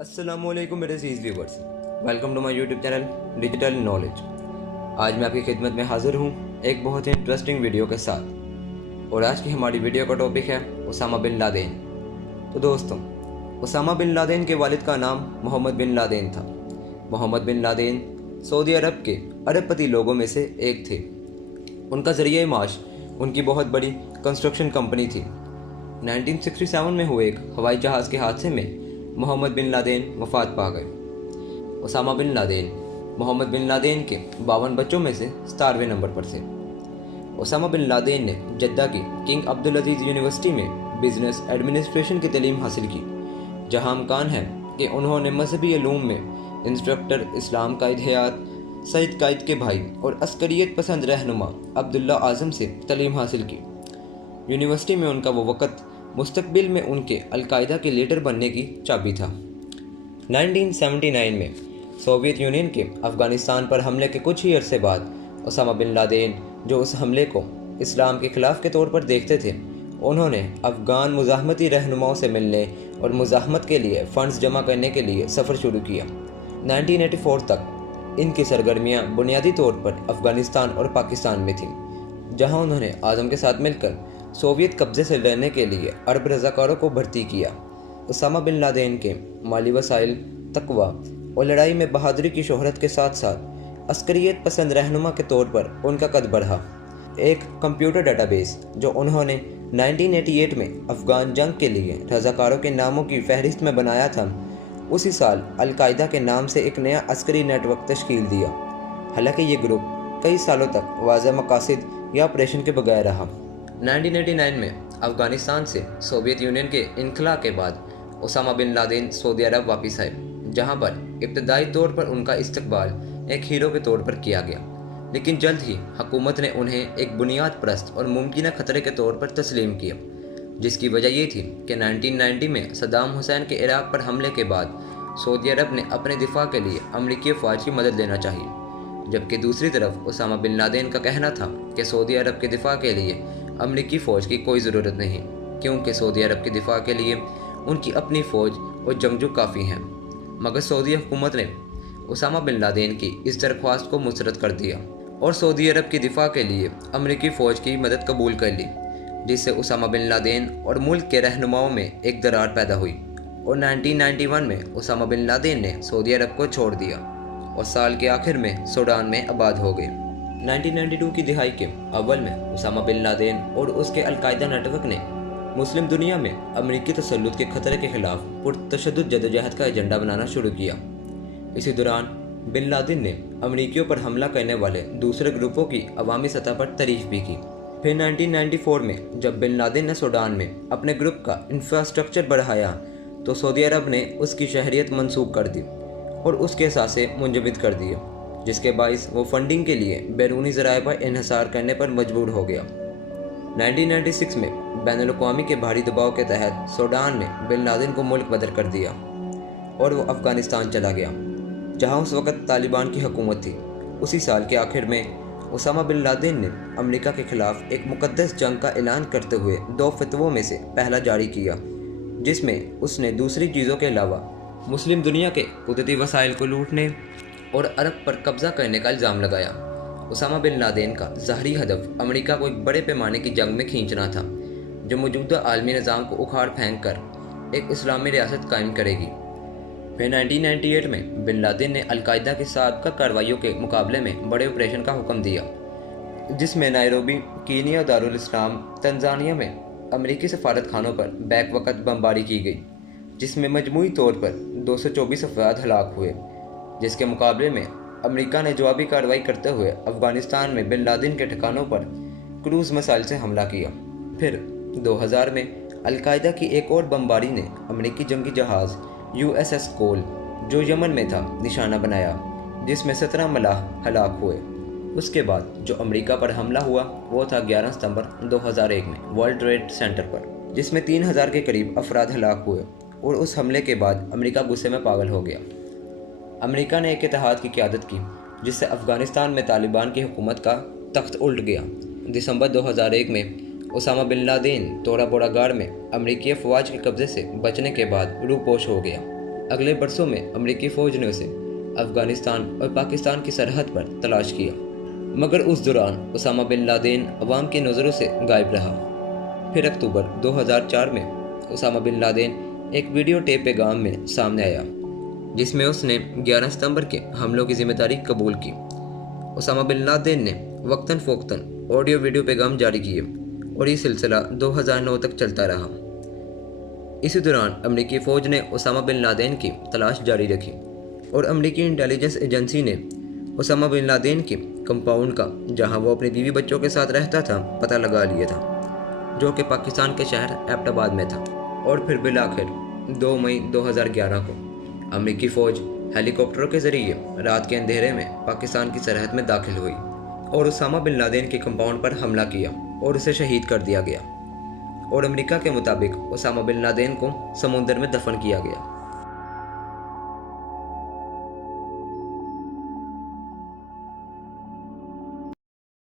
अस्सलाम वालेकुम मेरे अजीज़ viewers, welcome to my YouTube channel digital knowledge. आज मैं आपकी खिदमत में हाज़िर हूँ एक बहुत ही इंटरेस्टिंग वीडियो के साथ। और आज की हमारी वीडियो का टॉपिक है उसामा बिन लादेन। तो दोस्तों, उसामा बिन लादेन के वालिद का नाम मोहम्मद बिन लादेन था। मोहम्मद बिन लादेन सऊदी अरब के अरबपति लोगों में से एक थे। उनका ज़रिए माश उनकी बहुत बड़ी कंस्ट्रक्शन कंपनी थी। 1967 में हुए एक हवाई जहाज़ के हादसे में मोहम्मद बिन लादेन वफ़ात पा गए। Osama bin Laden Mohammed bin Laden के 52 बच्चों में से 17वें नंबर पर थे। उसामा बिन लादेन ने जद्दा की किंग अब्दुल अजीज़ यूनिवर्सिटी में बिज़नेस एडमिनिस्ट्रेशन की तालीम हासिल की, जहां इम्कान है कि उन्होंने मजहबी इल्लूम में इंस्ट्रक्टर इस्लाम कायद हयात सईद कायद के भाई और अस्करियत पसंद रहनुमा अब्दुल्ला आज़म से तालीम हासिल की। यूनिवर्सिटी में उनका वो वक़्त मुस्तकबिल में उनके अलकायदा के लीडर बनने की चाबी था। 1979 में सोवियत यूनियन के अफ़गानिस्तान पर हमले के कुछ ही अरसे बाद उसामा बिन लादेन, जो उस हमले को इस्लाम के ख़िलाफ़ के तौर पर देखते थे, उन्होंने अफ़गान मुज़ाहमती रहनुमाओं से मिलने और मुज़ाहमत के लिए फ़ंड्स जमा करने के लिए सफ़र शुरू किया। 1984 तक इनकी सरगर्मियाँ बुनियादी तौर पर अफ़गानिस्तान और पाकिस्तान में थीं, जहाँ उन्होंने आज़म के साथ मिलकर सोवियत कब्ज़े से लड़ने के लिए अरब रज़ाकारों को भर्ती किया। उसामा बिन लादेन के माली वसाइल, तकवा और लड़ाई में बहादुरी की शोहरत के साथ साथ अस्करियत पसंद रहनुमा के तौर पर उनका कद बढ़ा। एक कंप्यूटर डेटाबेस जो उन्होंने 1988 में अफ़गान जंग के लिए रज़ाकारों के नामों की फहरिस्त में बनाया था, उसी साल अलकायदा के नाम से एक नया अस्करी नेटवर्क तश्कील दिया। हालांकि ये ग्रुप कई सालों तक वाज़ेह मकासद या ऑपरेशन के बगैर रहा। 1989 में अफ़गानिस्तान से सोवियत यूनियन के इनखला के बाद उसामा बिन लादेन सऊदी अरब वापस आए, जहां पर इब्तदाई तौर पर उनका इस्तकबाल एक हीरो के तौर पर किया गया। लेकिन जल्द ही हुकूमत ने उन्हें एक बुनियाद परस्त और मुमकिन खतरे के तौर पर तस्लीम किया, जिसकी वजह ये थी कि 1990 में सद्दाम हुसैन के इराक़ पर हमले के बाद सऊदी अरब ने अपने दिफा के लिए अमरीकी फ़ौज की मदद लेना चाहिए, जबकि दूसरी तरफ उसामा बिन लादेन का कहना था कि सऊदी अरब के दिफा के लिए अमरीकी फ़ौज की कोई ज़रूरत नहीं, क्योंकि सऊदी अरब के दिफा के लिए उनकी अपनी फ़ौज और जंगजू काफ़ी हैं। मगर सऊदी हुकूमत ने उसामा बिन लादेन की इस दरख्वास्त को मुस्तरद कर दिया और सऊदी अरब के दिफा के लिए अमरीकी फ़ौज की मदद कबूल कर ली, जिससे उसामा बिन लादेन और मुल्क के रहनुमाओं में एक दरार पैदा हुई और 1991 में उसामा बिन लादेन ने सऊदी अरब को छोड़ दिया और साल के आखिर में सूडान में आबाद हो गए। 1992 की दिहाई के अव्वल में उसामा बिन लादेन और उसके अलकायदा नेटवर्क ने मुस्लिम दुनिया में अमरीकी तसल्लुत के खतरे के खिलाफ पुरतशद्दुद जदोजहद का एजेंडा बनाना शुरू किया। इसी दौरान बिन लादेन ने अमरीकियों पर हमला करने वाले दूसरे ग्रुपों की अवामी सतह पर तारीफ भी की। फिर 1994 में जब बिन लादेन ने सूडान में अपने ग्रुप का इंफ्रास्ट्रक्चर बढ़ाया, तो सऊदी अरब ने उसकी शहरियत मनसूख कर दी और उसके असासे मुंजमद कर दिए, जिसके बाइस वो फंडिंग के लिए बैरूनी ज़राए पर इन्हिसार करने पर मजबूर हो गया। 1996 में बैनुल अक़वामी के भारी दबाव के तहत सूडान ने बिन लादेन को मुल्क बदर कर दिया और वो अफ़गानिस्तान चला गया, जहां उस वक़्त तालिबान की हुकूमत थी। उसी साल के आखिर में उसामा बिन लादेन ने अमेरिका के ख़िलाफ़ एक मुक़द्दस जंग का ऐलान करते हुए 2 फतवों में से पहला जारी किया, जिसमें उसने दूसरी चीज़ों के अलावा मुस्लिम दुनिया के कुदरती वसाइल को लूटने और अरब पर कब्ज़ा करने का इल्ज़ाम लगाया। उसामा बिन लादेन का ज़ाहरी हदफ अमेरिका को एक बड़े पैमाने की जंग में खींचना था, जो मौजूदा आलमी निज़ाम को उखाड़ फेंक कर एक इस्लामी रियासत कायम करेगी। फिर 1998 में बिन लादेन ने अलकायदा की साबिक़ा कार्रवाइयों के मुकाबले में बड़े ऑपरेशन का हुक्म दिया, जिसमें नायरोबी, कीनिया और दारुल इस्लाम, तंजानिया में अमरीकी सफारत खानों पर बैक वक़्त बमबारी की गई, जिसमें मजमूई तौर पर 224 अफराद हलाक हुए। जिसके मुकाबले में अमेरिका ने जवाबी कार्रवाई करते हुए अफ़गानिस्तान में बिन लादेन के ठिकानों पर क्रूज़ मिसाइल से हमला किया। फिर 2000 में अलकायदा की एक और बमबारी ने अमेरिकी जंगी जहाज़ USS कोल, जो यमन में था, निशाना बनाया, जिसमें 17 मलाह हलाक हुए। उसके बाद जो अमेरिका पर हमला हुआ वो था 11 सितंबर 2001 में वर्ल्ड ट्रेड सेंटर पर, जिसमें 3000 के करीब अफराद हलाक हुए और उस हमले के बाद अमेरिका गुस्से में पागल हो गया। अमेरिका ने एक इत्तेहाद की क़यादत की, जिससे अफ़गानिस्तान में तालिबान की हुकूमत का तख्त उल्ट गया। दिसंबर 2001 में उसामा बिन लादेन तोरा बोरा गार में अमेरिकी फ़ौज के कब्ज़े से बचने के बाद रूपोश हो गया। अगले बरसों में अमेरिकी फ़ौज ने उसे अफ़गानिस्तान और पाकिस्तान की सरहद पर तलाश किया, मगर उस दौरान उसामा बिन लादेन अवाम की नज़रों से गायब रहा। फिर अक्टूबर 2004 में उसामा बिन लादेन एक वीडियो टेप पैगाम में सामने आया, जिसमें उसने 11 सितंबर के हमलों की जिम्मेदारी कबूल की। उसामा बिन लादेन ने वक्तन फ़ोक्तन ऑडियो वीडियो पैगाम जारी किए और ये सिलसिला 2009 तक चलता रहा। इसी दौरान अमेरिकी फ़ौज ने उसामा बिन लादेन की तलाश जारी रखी और अमेरिकी इंटेलिजेंस एजेंसी ने उसामा बिन लादेन के कंपाउंड का, जहां वो अपनी बीवी बच्चों के साथ रहता था, पता लगा लिया था, जो कि पाकिस्तान के शहर एबटाबाद में था। और फिर बिलाखिर 2 मई 2011 को अमेरिकी फ़ौज हेलीकॉप्टरों के ज़रिए रात के अंधेरे में पाकिस्तान की सरहद में दाखिल हुई और उसामा बिन लादेन के कंपाउंड पर हमला किया और उसे शहीद कर दिया गया। और अमेरिका के मुताबिक उसामा बिन लादेन को समुंदर में दफन किया गया।